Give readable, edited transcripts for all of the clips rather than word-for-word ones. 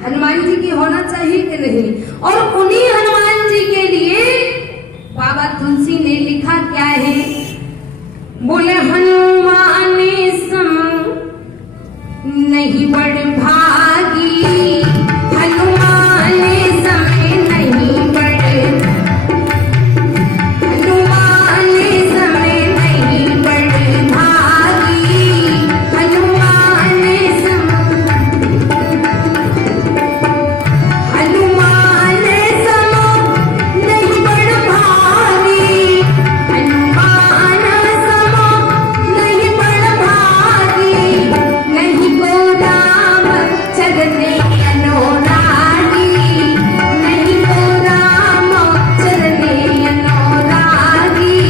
हनुमान जी की होना चाहिए कि नहीं। और उन्हीं हनुमान जी के लिए बाबा तुलसी ने लिखा क्या है, बोले हनुमान सम नहीं बड़ भागी, हनुमान समय नहीं बड़, हनुमान समय नहीं बड़ भागी, हनुमान सम, हनुमान सम नहीं बड़ भागी, हनुमान सम नहीं बड़ भागी, नहीं को राम चरने अनुरागी, नहीं को राम चरने अनुरागी,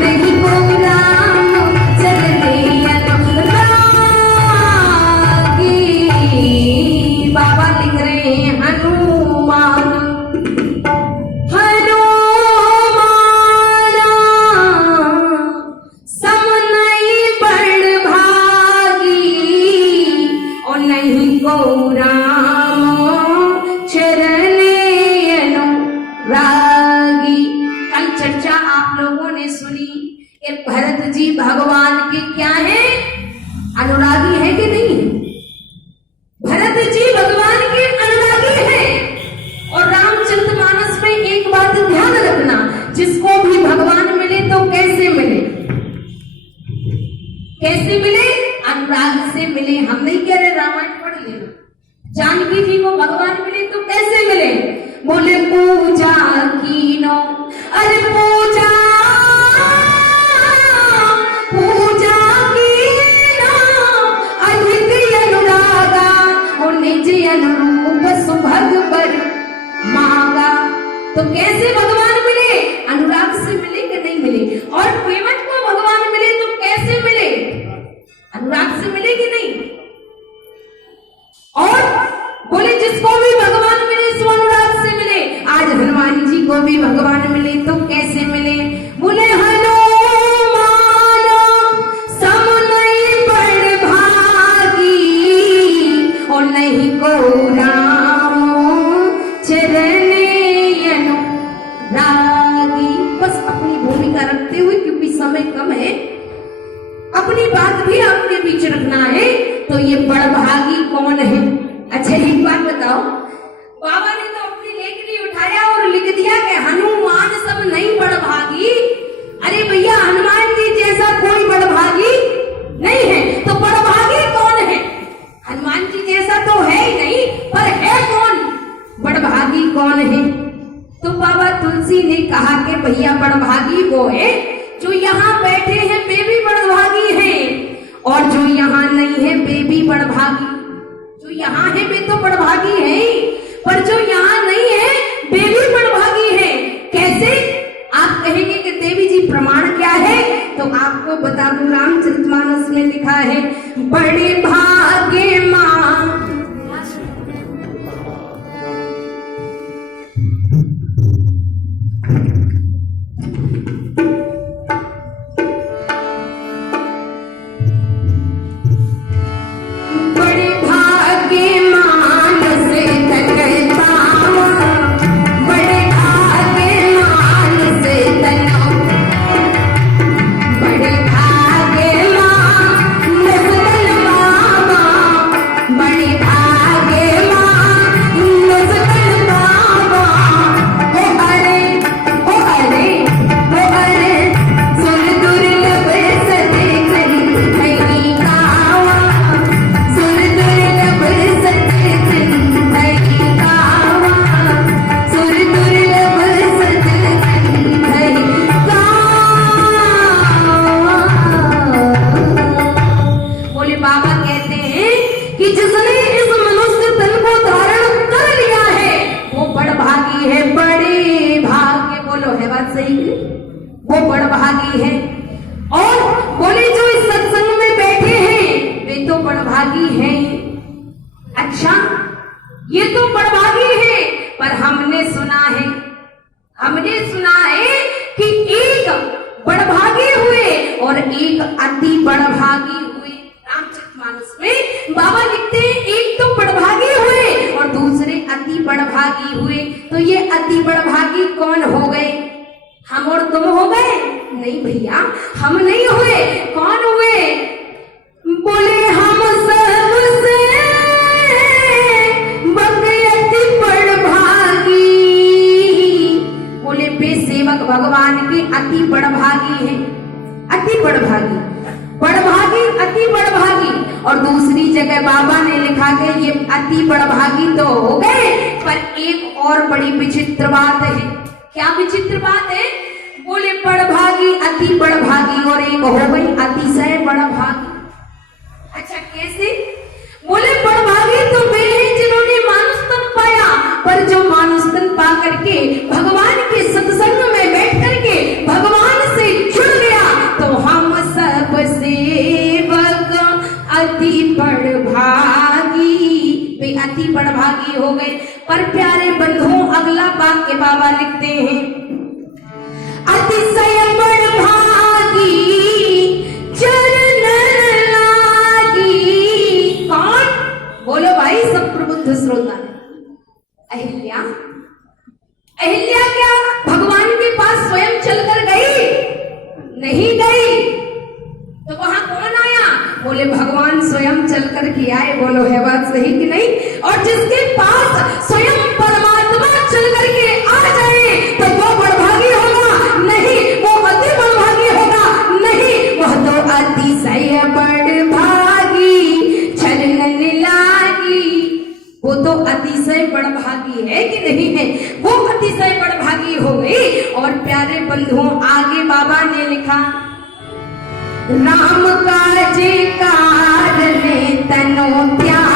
नहीं को राम चरने अनुरागी। बाबा लिख रहे हैं हनुमान, हनुमान सम नहीं बड़ भागी, और नहीं को राम चरने अनुरागी। कल चर्चा आप लोगों ने सुनी कि भरत जी भगवान के क्या है, अनुरागी है कि नहीं। भरत जी भगवान के अनुरागी हैं। और रामचरितमानस में एक बात ध्यान रखना, जिसको भी भगवान मिले तो कैसे मिले, कैसे मिले, अनुराग से मिले। हम नहीं कह रहे रामायण पढ़ लेना। जानकी जी को भगवान मिले तो कैसे मिले, बोले पूजा कीनो, अरे पूजा पूजा कीनो अधिक अनुरागा, और निज अनुरूप सुभग बर मांगा। तो कैसे भगवान मिले, अनुराग से मिले कि नहीं मिले। और प्रेमत को भगवान मिले तो कैसे मिले, अनुराग से मिले कि नहीं। और बोले जिसको भी भगवान मिले सो अनुराग से मिले। आज हनुमान जी को भी भगवान मिले तो कैसे मिले, बोले हनुमान सम नहीं बड़ भागी, और नहीं को राम चरने अनुरागी। बस अपनी भूमिका रखते हुए, क्योंकि समय कम है, अपनी बात भी आपके बीच रखना है। तो ये बड़भागी कौन है। अच्छा एक बात बताओ, बाबा ने तो अपनी लेखनी उठाया और लिख दिया कि हनुमान सब नहीं बड़भागी। अरे भैया, हनुमान जी जैसा कोई बड़भागी नहीं है। तो बड़भागी कौन है, हनुमान जी जैसा तो है ही नहीं, पर है कौन, बड़भागी कौन है। तो बाबा तुलसी ने कहा कि भैया बड़भागी वो है जो यहाँ बैठे हैं वे भी बड़भागी हैं, और जो यहाँ नहीं है वे भी बड़भागी। जो यहाँ है वे तो बड़भागी हैं, पर जो यहाँ नहीं है वे भी बड़भागी हैं। कैसे, आप कहेंगे कि देवी जी प्रमाण क्या है, तो आपको बता दूं, रामचरितमानस में लिखा है, बड़े भाग्य मां तो ये अति बड़भागी कौन हो गए? हम और तुम हो गए? नहीं भैया, हम नहीं हुए। कौन हुए? बोले हम सबसे बड़े अति बड़भागी। बोले बेसेवक भगवान के अति बड़भागी हैं, अति बड़भागी, बड़भागी, अति बड़भागी। और दूसरी जगह बाबा ने लिखा कि ये अति बड़भागी तो हो गए, पर एक और बड़ी विचित्र बात है। क्या विचित्र बात है? बोले बड़भागी, अति बड़भागी और एक हो गई अतिशय बड़भागी। अच्छा कैसे? बोले बड़भागी तो वे हैं जिन्होंने मानुष तन पाया, पर जो मानुष तन पा करके भगवान के सत्संग में बैठ करके भगवान से जुड़ गया, तो हम सब सेवक अति बड़भागी, वे अति बड़भागी हो गए। पर प्यारे बंधुओं, अगला वाक्य बाबा लिखते हैं, अतिशय बड़भागी चरण लागी। कौन? बोलो भाई सब प्रबुद्ध श्रोता। अहिल्या। अहिल्या क्या भगवान के पास स्वयं चलकर गई? नहीं गई। तो वहां कौन आया? बोले भगवान स्वयं चलकर के आए। बोलो है बात सही कि नहीं? और जिसके पास स्वयं परमात्मा चलकर के आ जाए तो वो बड़भागी होगा? नहीं, वो अति बड़भागी होगा? नहीं, वह तो अतिशय बड़भागी चलन लागी। वो तो अतिशय बड़भागी है कि नहीं है? वो अतिशय बड़भागी हो गई। और प्यारे बंधुओं, आगे बाबा ने लिखा, राम काज कारने तनो त्याग